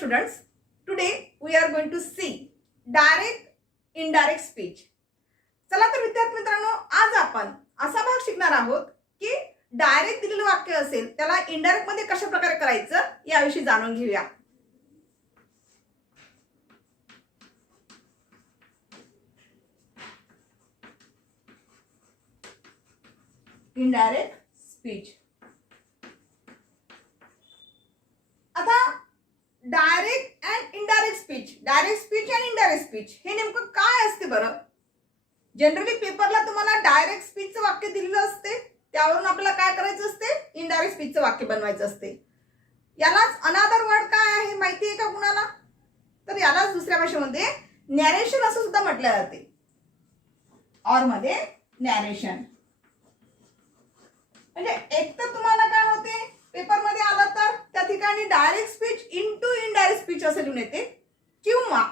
students, today we are going to see direct indirect speech. चला तर विद्यार्थी मित्रांनो, आज आपण असा भाग शिकणार आहोत की डायरेक्ट दिलेलं वाक्य असेल त्याला इनडायरेक्ट मध्ये कशा प्रकारे करायचं याविषयी जाणून घेऊया. Indirect speech. आता direct and indirect speech, direct speech and indirect speech हे नेमकं काय असते बरं? जनरली पेपरला तुम्हाला डायरेक्ट स्पीचचं वाक्य दिलेलं असते, त्यावरून आपल्याला काय करायचं असते, इनडायरेक्ट स्पीचचं वाक्य बनवायचं असते. यालाच अनादर वर्ड काय आहे माहिती आहे का कुणाला? तर यालाच दुसऱ्या भाषेमध्ये नॅरेशन असं सुद्धा म्हटलं जाते. और मध्ये नॅरेशन म्हणजे एक तर तुम्हाला काय होते पेपर मध्ये आलं तर त्या ठिकाणी direct speech into indirect speech असं लिहून येते किंवा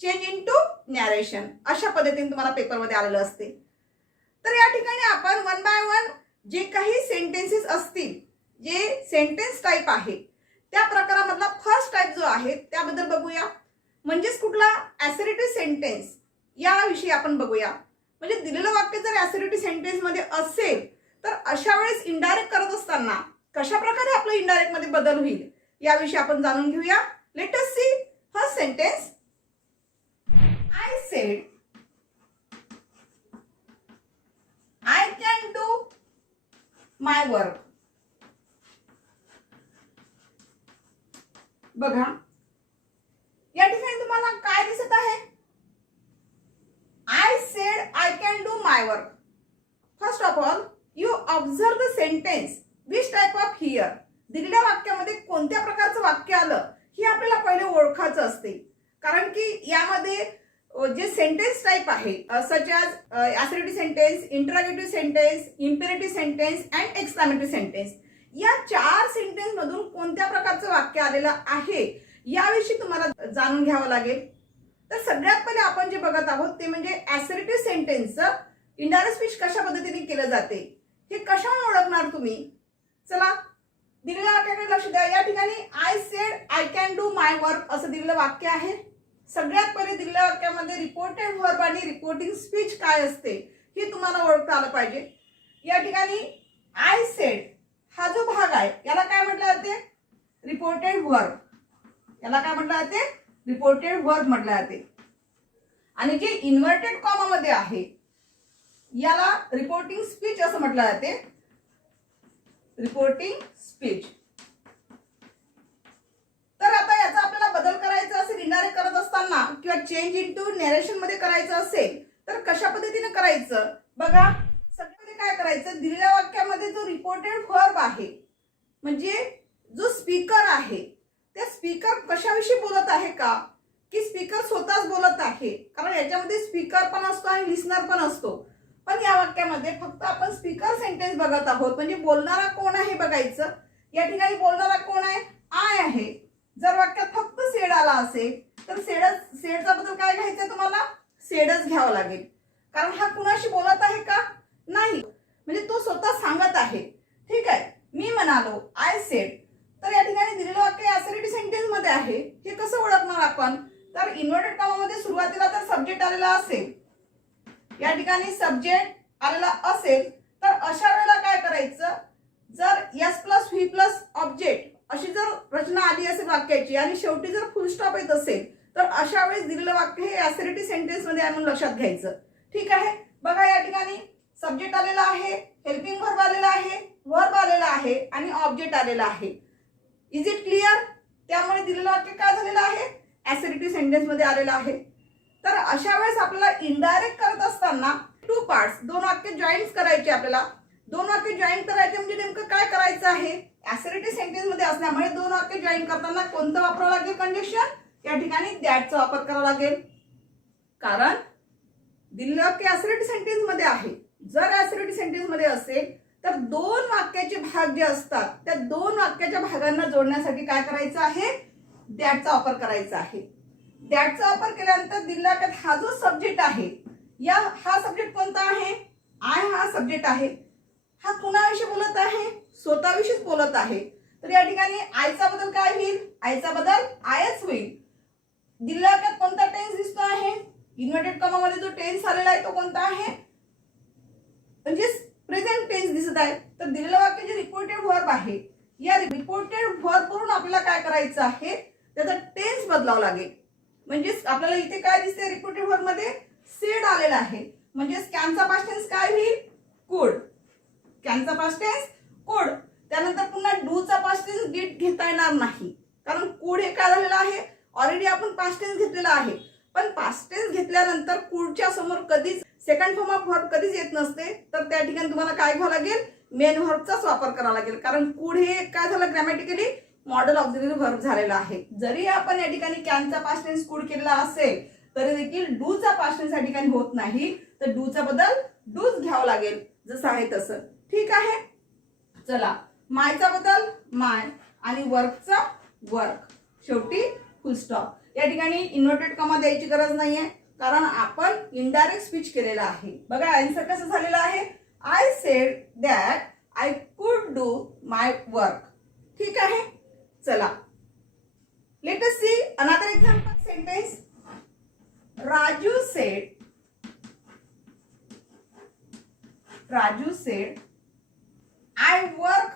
चेंज इनटू नॅरेशन अशा पद्धतीने तुम्हाला पेपर मध्ये आलेलं असते. तर या ठिकाणी आपण वन बाय वन जे काही सेंटेन्सेस असतील, जे सेंटेन्स टाइप आहे त्या प्रकारामधला फर्स्ट टाइप जो आहे त्याबद्दल बघूया. म्हणजेच कुठला ॲसर्टिव्ह सेंटेन्स याविषयी आपण बघूया. म्हणजे दिलेलं वाक्य जर ॲसर्टिव्ह सेंटेन्स मध्ये असेल तर अशा वेळेस इनडायरेक्ट करत असताना कशा प्रकारे आपलं इनडायरेक्ट मध्ये बदल होईल याविषयी आपण जाणून घेऊया. Let us see first sentence. I said I can do my work. बघा या ठिकाणी तुम्हाला काय दिसत आहे? I said I can do my work. First of all, you observe the sentence. Which type of here? दिलेल्या वाक्यामध्ये कोणत्या प्रकारचं वाक्य आलं हे आपल्याला पहिले ओळखायचं असते. कारण की यामध्ये जे सेंटेन्स टाइप आहे such as assertive sentence, interrogative sentence, imperative sentence and exclamative sentence या चार सेंटेन्स मधून कोणत्या प्रकारचं वाक्य आलेलं आहे याविषयी तुम्हाला जाणून घ्यावं लागेल. तर सगळ्यात पहिले आपण जे बघत आहोत ते म्हणजे ॲसर्टिव्ह सेंटेन्सचं इनडायरेक्ट स्पीच कशा पद्धतीने केलं जाते हे कशाने ओळखणार तुम्ही? चला दिलेल्या वाक्याकडे लक्ष द्या. या ठिकाणी I said I can do my work असं दिलेलं वाक्य आहे. सगळ्यात पहिले दिलेल्या वाक्यामध्ये रिपोर्टेड व्हर्ब आणि रिपोर्टिंग स्पीच काय असते हे तुम्हाला ओळखता आलं पाहिजे. या ठिकाणी आय सेड हा जो भाग आहे याला काय म्हटलं जाते? Reported verb. याला काय म्हटलं जाते? रिपोर्टेड व्हर्ब म्हटलं जाते. आणि जे इन्व्हर्टेड कॉमा मध्ये आहे याला रिपोर्टिंग स्पीच असं म्हटलं जाते. Reporting speech. तर आता याचा आपल्याला बदल करायचा असेल इनडायरेक्ट करत असताना किंवा चेंज इनटू नॅरेशन मध्ये करायचं असेल तर कशा पद्धतीने करायचं बघा. सगळ्यामध्ये काय करायचं, दिलेल्या वाक्यामध्ये जो रिपोर्टेड व्हर्ब आहे म्हणजे जो स्पीकर आहे त्या स्पीकर कशाविषयी बोलत आहे का, की स्पीकर स्वतःच बोलत आहे? कारण याच्यामध्ये स्पीकर पण असतो आणि लिसनर पण असतो. पण या वाक्यामध्ये फक्त आपण स्पीकर सेंटेन्स बघत आहोत म्हणजे बोलणारा कोण आहे बघायचं. या ठिकाणी बोलणारा कोण आहे? आय आहे. जर वाक्यात फक्त सेड आला असेल तर सेडचा बद्दल काय घ्यायचं तुम्हाला? सेडच घ्यावं लागेल. कारण हा कुणाशी बोलत आहे का? नाही. म्हणजे तो स्वतः सांगत आहे. ठीक आहे, मी म्हणालो आय सेड. तर या ठिकाणी दिलेलं वाक्य ॲसर्टिव्ह सेंटेन्स मध्ये आहे. हे कसं ओळखणार आपण? तर इन्व्हर्टेड कॉमामध्ये सुरुवातीला जर सब्जेक्ट आलेला असेल, या ठिकाणी सब्जेक्ट आलेला असेल तर अशा वेळेला काय करायचं, जर S plus V plus object अशी जर रचना आली असेल वाक्याची आणि शेवटी जर फुल स्टॉप येत असेल तर अशा वेळेस दिलेलं वाक्य हे ॲसर्टिव्ह सेंटेन्स मध्ये आहे म्हणून लक्षात घ्यायचं. ठीक आहे, बघा या ठिकाणी सब्जेक्ट आलेला आहे, हेल्पिंग व्हर्ब आलेला आहे, व्हर्ब आलेला आहे आणि ऑब्जेक्ट आलेला आहे. Is it clear? त्यामुळे दिलेलं वाक्य काय झालेलं आहे? ॲसर्टिव्ह सेंटेन्स मध्ये आलेलं आहे. तर अशा वेळेस आपल्याला इनडायरेक्ट करत असताना टू पार्ट्स, दोन वाक्य जॉईंट करायचे. आपल्याला दोन वाक्य जॉईन करायचे म्हणजे नेमकं काय करायचं आहे? ॲसर्टिव्ह सेंटेन्स मध्ये असल्यामुळे दोन वाक्य जॉईन करताना कोणतं वापरावं लागेल कंडिशन? या ठिकाणी दॅटचा वापर करावा लागेल. कारण दिलेलं वाक्य ॲसर्टिव्ह सेंटेन्स मध्ये आहे. जर ॲसर्टिव्ह सेंटेन्स मध्ये असेल तर दोन वाक्याचे भाग जे असतात त्या दोन वाक्याच्या भागांना जोडण्यासाठी काय करायचं आहे? दॅटचा वापर करायचा आहे. दॅटचा वापर केल्यानंतर दिलेल्या वाक्यात हा जो सब्जेक्ट आहे हा सब्जेक्ट कोणता आहे? आय हा सब्जेक्ट आहे. हा कुणाविषयी बोलत आहे? स्वतःविषयीच बोलत आहे. तर या ठिकाणी आयचा बदल काय होईल? आयचा बदल आय दिलेल्या वाक्यात कोणता टेन्स दिसतो आहे? इन्व्हर्टेड कॉमामध्ये जो टेन्स आलेला आहे तो कोणता आहे? म्हणजे प्रेझेंट टेन्स दिसत आहे. तर दिलेलं वाक्य जे रिपोर्टेड व्हर्ब आहे, या रिपोर्टेड व्हर्ब वरून आपल्याला काय करायचं आहे? त्याचा टेन्स बदलावा लागेल. म्हणजे आपल्याला इथे काय दिसते? रिपोर्टेड व्हर्ब मध्ये सेड आलेला आहे. म्हणजे कॅनचा पास्ट टेन्स काय होईल? कुड. कॅनचा पास्ट टेन्स कुड. त्यानंतर पुन्हा डू चा पास्ट टेन्स डिड घेता येणार नाही, कारण कुड हे काय झालेलं आहे? ऑलरेडी आपण पास्ट टेन्स घेतलेला आहे. पण पास्ट टेन्स घेतल्यानंतर कुडच्या समोर कधीच सेकंड फॉर्म ऑफ व्हर्ब कधीच येत नसते. तर त्या ठिकाणी तुम्हाला काय घ्यावं लागेल? मेन व्हर्बचाच वापर करावा लागेल, कारण कुड हे काय झालं? ग्रॅमॅटिकली मॉडल ऑक्झिलरी व्हर्ब झालेला आहे. जरी आपण या ठिकाणी कॅनचा पास्ट टेन्स कुड केलेला असेल तरी देखील डू चा पास्ट टेन्स या ठिकाणी होत नाही. तर डू चा बदल डूज घ्यावा लागेल, जसं आहे तसं. ठीक आहे. चला, मायचा बदल माय आणि वर्कचा वर्क. शेवटी फुल स्टॉप. या ठिकाणी इन्व्हर्टेड कॉमा द्यायची गरज नाहीये, कारण आपण इनडायरेक्ट स्पीच केलेला आहे. बघा आन्सर कसं झालेलं आहे? I said that I could do my work. ठीक आहे. चला, late us see another example sentence. Raju said I work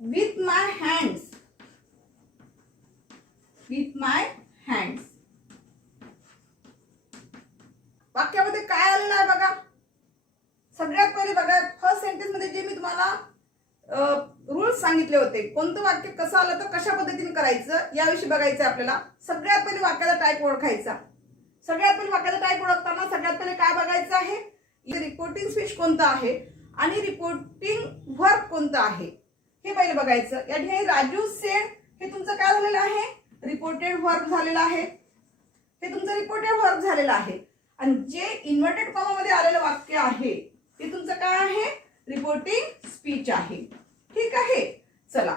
with my hands. वाक्यामध्ये काय आलेलं आहे बघा. सगळ्यात पहिले बघा, फर्स्ट सेंटेन्स मध्ये जे मी तुम्हाला रूल्स सांगितले होते, कोणतं वाक्य कसं आलं तर कशा पद्धतीने करायचं याविषयी बघायचं आपल्याला. सगळ्यात पहिले वाक्याचा टाईप ओळखायचा. सगळ्यात पहिले वाक्याचा टाईप ओळखताना सगळ्यात पहिले काय बघायचं आहे? इथे रिपोर्टिंग स्पीच कोणतं आहे आणि रिपोर्टिंग व्हर्ब कोणतं आहे हे पहिले बघायचं. या ठिकाणी राजू सेड हे तुमचं काय झालेलं आहे? रिपोर्टेड व्हर्ब झालेलं आहे. हे तुमचं रिपोर्टेड व्हर्ब झालेलं आहे. आणि जे इन्व्हर्टेड कॉमा मध्ये आलेलं वाक्य आहे ते तुमचं काय आहे? रिपोर्टिंग स्पीच आहे. ठीक आहे. चला,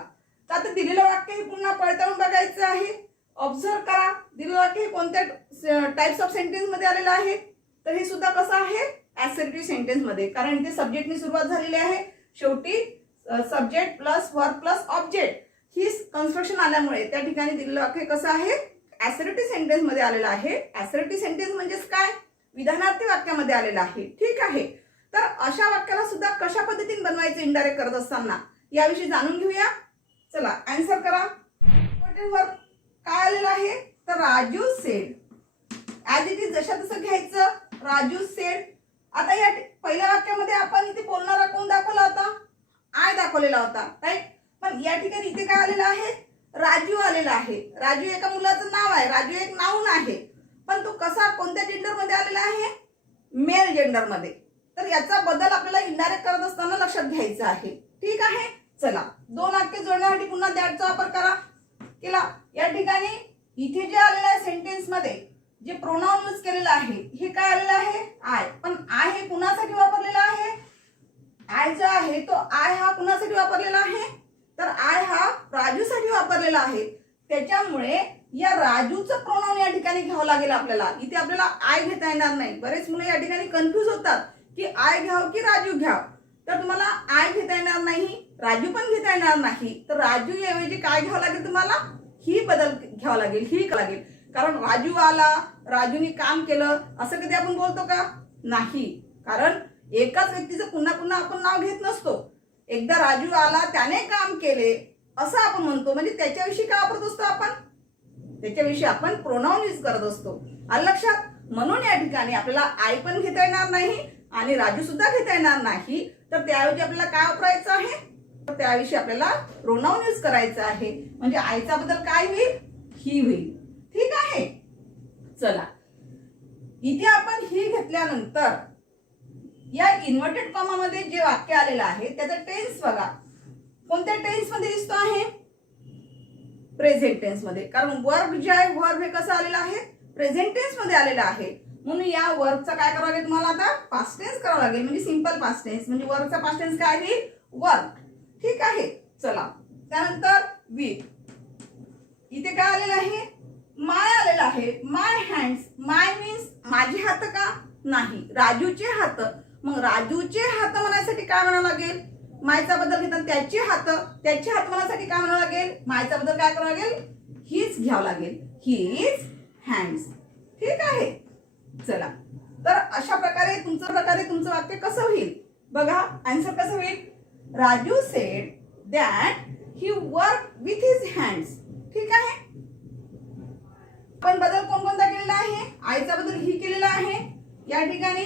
तर आता दिलेलं वाक्य हे पुन्हा पडताळून बघायचं आहे. ऑब्झर्व करा, दिलेलं वाक्य हे कोणत्या टाइप्स ऑफ सेंटेन्स मध्ये आलेलं आहे. तर हे सुद्धा कसं आहे? ऍसर्टिव्ह सेंटेन्स मध्ये, कारण इथे सब्जेक्टनी सुरुवात झालेली आहे. शेवटी subject plus verb plus object ही कन्स्ट्रक्शन आल्यामुळे त्या ठिकाणी दिलेलं वाक्य कसं आहे? ऍसर्टिव्ह सेंटेन्स मध्ये आलेलं आहे. ऍसर्टिव्ह सेंटेन्स म्हणजेच काय? विधानार्थी वाक्यामध्ये आलेलं आहे. ठीक आहे. तर अशा वाक्याला सुद्धा कशा पद्धतीने बनवायचं इनडायरेक्ट करत असताना याविषयी जाणून घेऊया. चला, आन्सर करा. वर्ब काय आलेलं आहे? तर Raju sed. As it is जशा तसं घ्यायचं. राजू सेड. आता या पहिल्या वाक्यामध्ये आपण इथे बोलणारा कोण दाखवला होता? आय दाखवलेला होता, राईट. पण या ठिकाणी इथे काय आलेलं आहे? राजू आलेला आहे. राजू एका मुलाचं नाव आहे. राजू एक नाऊन आहे. पण तो कसा कोणत्या जेंडर मध्ये आलेला आहे? मेल जेंडर मध्ये. तर याचा बदल आपल्याला इनडायरेक्ट करत असताना लक्षात घ्यायचा आहे. ठीक आहे. चला, दोन वाक्य जोडण्यासाठी पुन्हा दॅटचा वापर करा केला. या ठिकाणी इथे जे आलेलं आहे सेंटेन्स मध्ये जे प्रोनाउन यूज केलेलं आहे हे काय आलेलं आहे? आय. पण आय हे कुणासाठी वापरलेला आहे? आय जो आहे तो आय हा कुणासाठी वापरलेला आहे? तर आय हा राजूसाठी वापरलेला आहे. त्याच्यामुळे या राजूचं प्रोनाउन या ठिकाणी घ्यावं लागेल आपल्याला. इथे आपल्याला आय घेता येणार नाही. बरेच मुलं या ठिकाणी कन्फ्यूज होतात की आय घ्याव की राजू घ्याव. तर तुम्हाला आय घेता येणार नाही, राजू पण घेता येणार नाही. तर राजू ऐवजी काय घ्यावं लागेल तुम्हाला? ही बदल घ्यावा लागेल, ही लागेल. कारण राजू आला, राजूने काम केलं असं कधी आपण बोलतो का? नाही. कारण एकाच व्यक्तीचं पुन्हा पुन्हा आपण नाव घेत नसतो. एकदा राजू आला, त्याने काम केले असं आपण म्हणतो. म्हणजे त्याच्याविषयी काय वापरत असतो आपण? त्याच्याविषयी आपण प्रोनाउन यूज करत असतो. आलं लक्षात? म्हणून या ठिकाणी आपल्याला आय पण घेता येणार नाही आणि राजू सुद्धा घेता येणार नाही. तर त्याऐवजी आपल्याला काय वापरायचं आहे? तर त्याविषयी आपल्याला प्रोनाउन यूज करायचं आहे. म्हणजे आयचा बदल काय होईल? ही होईल. ठीक आहे. चला, इथे आपण ही घेतल्यानंतर या इन्व्हर्टेड कॉमा मध्ये जे वाक्य आलेलं आहे त्याचा टेन्स बघा. कोणत्या टेन्स मध्ये दिसतो आहे? प्रेझेंट टेन्स मध्ये. कारण वर्ब जे आहे वर्ब हे कसं आलेलं आहे? प्रेझेंट टेन्स मध्ये आलेलं आहे. म्हणून या वर्बचा काय करावं लागेल तुम्हाला? आता पास्ट टेन्स करावं लागेल. म्हणजे सिंपल पास्ट टेन्स. म्हणजे वर्बचा पास्ट टेन्स काय होईल? वर्क. ठीक आहे. चला, त्यानंतर विथ. इथे काय आलेलं आहे? माय आलेलं आहे. माय हँड्स. माय मीन्स माझे हात का? नाही, राजूचे हात. मग राजूचे हात म्हणायसाठी काय म्हणावं लागेल? मायचा बदल घेताना त्याचे हात. त्याचे हात म्हणायसाठी काय म्हणावं लागेल? मायचा बदल काय करावं लागेल? हीच घ्यावं लागेल, हीज हँड्स. ठीक आहे. चला, तर अशा प्रकारे तुमचं वाक्य कसं होईल बघा. आन्सर कसं होईल. Raju sed that he work with his hands. ठीक आहे. पण बदल कोणकोणता केलेला आहे. आईचा बदल ही केलेला आहे. या ठिकाणी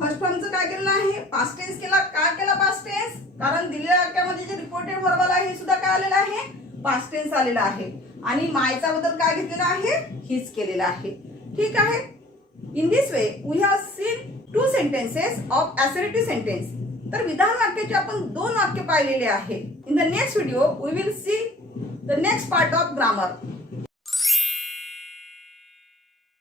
फर्स्ट फॉर्मचं काय केलेलं आहे, पास्ट टेन्स केला. का केला पास्ट टेन्स, कारण दिलेल्या वाक्यामध्ये जे रिपोर्टेड व्हर्बल आहे हे सुद्धा काय आलेलं आहे, पास्ट टेन्स आलेला आहे. आणि मायचा बदल काय घेतलेला आहे, हीच केलेला आहे. ठीक आहे. In this way we have seen 2 sentences of assertive sentence. तर विधान वाक्याचे आपण 2 वाक्य पाहिलेले आहे. In the next video we will see the next part of grammar.